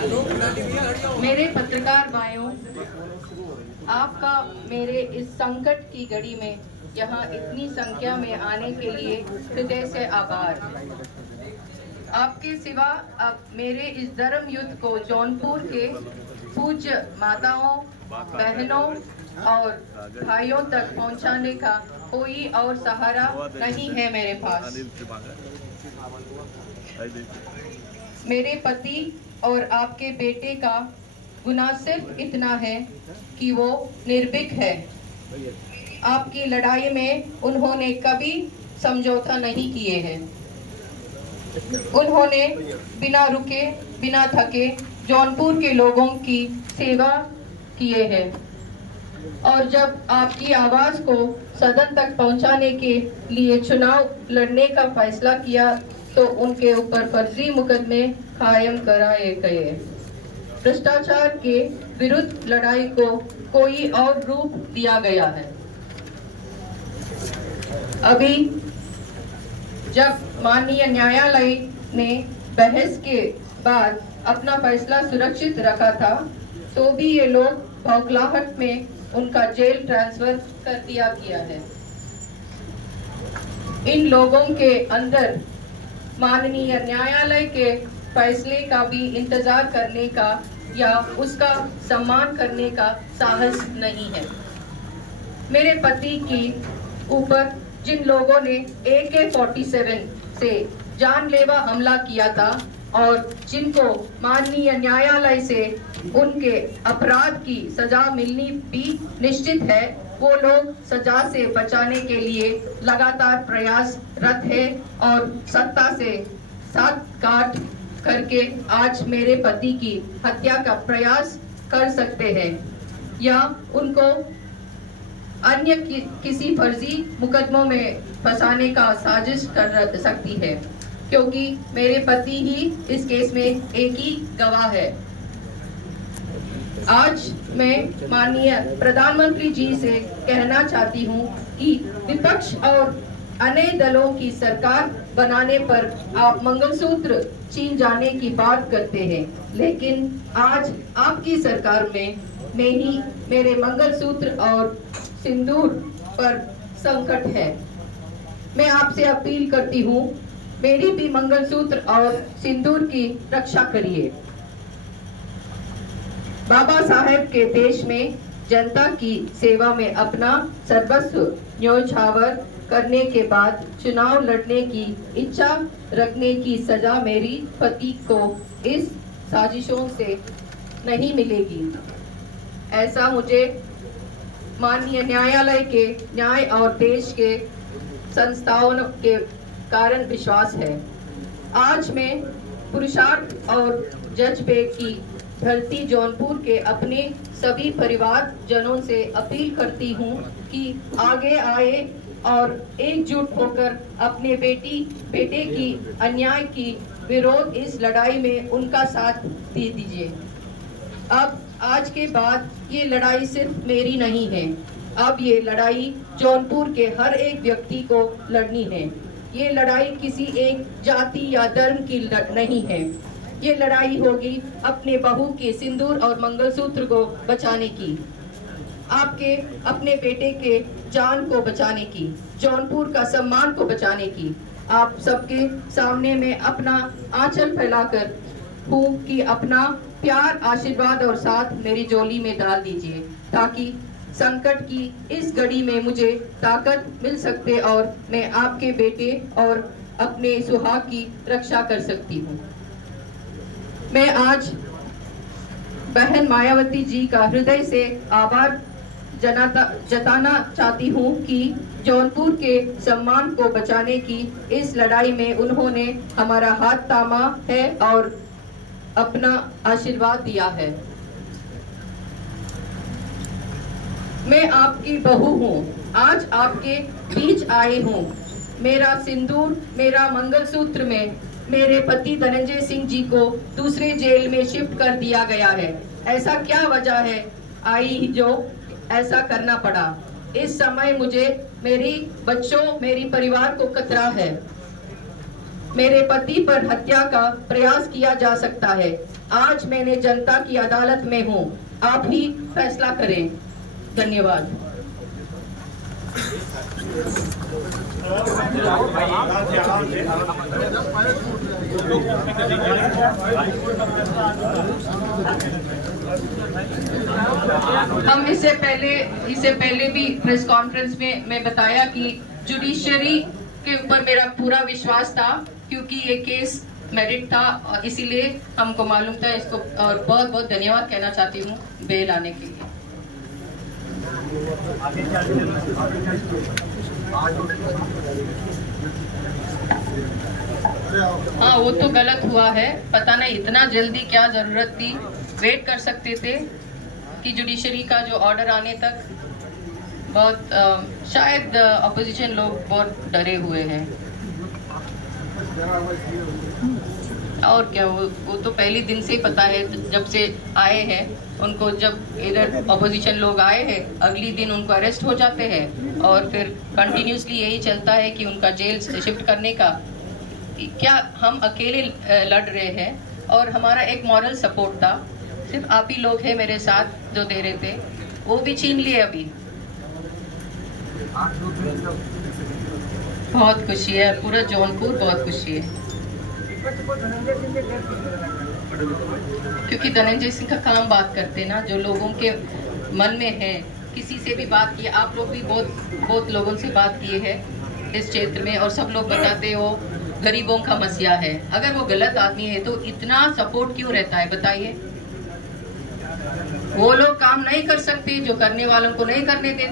मेरे पत्रकार भाइयों, आपका मेरे इस संकट की घड़ी में यहाँ इतनी संख्या में आने के लिए हृदय से आभार। आपके सिवा अब मेरे इस धर्म युद्ध को जौनपुर के पूज्य माताओं, बहनों और भाइयों तक पहुंचाने का कोई और सहारा नहीं है मेरे पास। मेरे पति और आपके बेटे का गुनाह सिर्फ इतना है कि वो निर्भीक है। आपकी लड़ाई में उन्होंने कभी समझौता नहीं किए हैं। उन्होंने बिना रुके, बिना थके जौनपुर के लोगों की सेवा किए हैं और जब आपकी आवाज को सदन तक पहुंचाने के लिए चुनाव लड़ने का फैसला किया तो उनके ऊपर फर्जी मुकदमे कायम कराए गए। भ्रष्टाचार के विरुद्ध लड़ाई को कोई और रूप दिया गया है। अभी जब माननीय न्यायालय ने बहस के बाद अपना फैसला सुरक्षित रखा था तो भी ये लोग बौखलाहट में उनका जेल ट्रांसफर कर दिया गया है। इन लोगों के अंदर माननीय न्यायालय के फैसले का भी इंतजार करने का या उसका सम्मान करने का साहस नहीं है। मेरे पति की ऊपर जिन लोगों ने AK-47 से जानलेवा हमला किया था और जिनको माननीय न्यायालय से उनके अपराध की सजा मिलनी भी निश्चित है, वो लोग सजा से बचाने के लिए लगातार प्रयासरत है और सत्ता से साथ काट करके आज मेरे पति की हत्या का प्रयास कर सकते हैं या उनको अन्य किसी फर्जी मुकदमों में फंसाने का साजिश कर सकती है, क्योंकि मेरे पति ही इस केस में एक ही गवाह है। आज मैं माननीय प्रधानमंत्री जी से कहना चाहती हूँ कि विपक्ष और अन्य दलों की सरकार बनाने पर आप मंगलसूत्र छीन जाने की बात करते हैं, लेकिन आज आपकी सरकार में ही मेरे मंगलसूत्र और सिंदूर पर संकट है। मैं आपसे अपील करती हूँ, मेरी भी मंगलसूत्र और सिंदूर की रक्षा करिए। बाबा साहेब के देश में जनता की सेवा में अपना सर्वस्व न्योछावर करने के बाद चुनाव लड़ने की इच्छा रखने की सजा मेरी पति को इस साजिशों से नहीं मिलेगी, ऐसा मुझे माननीय न्यायालय के न्याय और देश के संस्थाओं के कारण विश्वास है। आज मैं पुरुषार्थ और जज्बे की धरती जौनपुर के अपने सभी परिवार जनों से अपील करती हूँ कि आगे आए और एकजुट होकर अपने बेटे की अन्याय की विरोध इस लड़ाई में उनका साथ दे दीजिए। अब आज के बाद ये लड़ाई सिर्फ मेरी नहीं है, अब ये लड़ाई जौनपुर के हर एक व्यक्ति को लड़नी है। ये लड़ाई किसी एक जाति या धर्म की नहीं है, ये लड़ाई होगी अपने बहू के सिंदूर और मंगलसूत्र को बचाने की, आपके अपने बेटे के जान को बचाने की, जौनपुर का सम्मान को बचाने की। आप सबके सामने में अपना आंचल फैलाकर हूँ कि अपना प्यार, आशीर्वाद और साथ मेरी झोली में डाल दीजिए ताकि संकट की इस घड़ी में मुझे ताकत मिल सकते और मैं आपके बेटे और अपने सुहाग की रक्षा कर सकती हूँ। मैं आज बहन मायावती जी का हृदय से आभार जताना चाहती हूँ कि जौनपुर के सम्मान को बचाने की इस लड़ाई में उन्होंने हमारा हाथ थामा है और अपना आशीर्वाद दिया है। मैं आपकी बहू हूँ, आज आपके बीच आई हूँ। मेरा सिंदूर, मेरा मंगलसूत्र में मेरे पति धनंजय सिंह जी को दूसरे जेल में शिफ्ट कर दिया गया है। ऐसा क्या वजह है आई जो ऐसा करना पड़ा? इस समय मुझे मेरी बच्चों, मेरी परिवार को खतरा है। मेरे पति पर हत्या का प्रयास किया जा सकता है। आज मैंने जनता की अदालत में हूँ, आप ही फैसला करें। धन्यवाद। हम इससे पहले भी प्रेस कॉन्फ्रेंस में मैं बताया कि जुडिशरी के ऊपर मेरा पूरा विश्वास था, क्योंकि ये केस मेरिट था और इसीलिए हमको मालूम था इसको, और बहुत बहुत धन्यवाद कहना चाहती हूँ बेल आने के लिए। हाँ, वो तो गलत हुआ है, पता नहीं इतना जल्दी क्या जरूरत थी। वेट कर सकते थे कि जुडिशरी का जो ऑर्डर आने तक। बहुत शायद अपोजिशन लोग बहुत डरे हुए हैं, और क्या, वो तो पहले दिन से ही पता है, जब से आए हैं उनको, जब इधर अपोजिशन लोग आए हैं अगली दिन उनको अरेस्ट हो जाते हैं, और फिर कंटिन्यूसली यही चलता है कि उनका जेल शिफ्ट करने का। क्या हम अकेले लड़ रहे हैं, और हमारा एक मॉरल सपोर्ट था, सिर्फ आप ही लोग हैं मेरे साथ जो दे रहे थे, वो भी छीन लिए अभी। बहुत खुशी है, पूरा जौनपुर बहुत खुशी है, क्योंकि धनंजय सिंह का काम बात करते ना, जो लोगों के मन में है। किसी से भी बात की, आप लोग भी बहुत लोगों से बात किए हैं इस क्षेत्र में, और सब लोग बताते हो गरीबों का मसीहा है। अगर वो गलत आदमी है तो इतना सपोर्ट क्यों रहता है, बताइए। वो लोग काम नहीं कर सकते जो करने वालों को नहीं करने देते।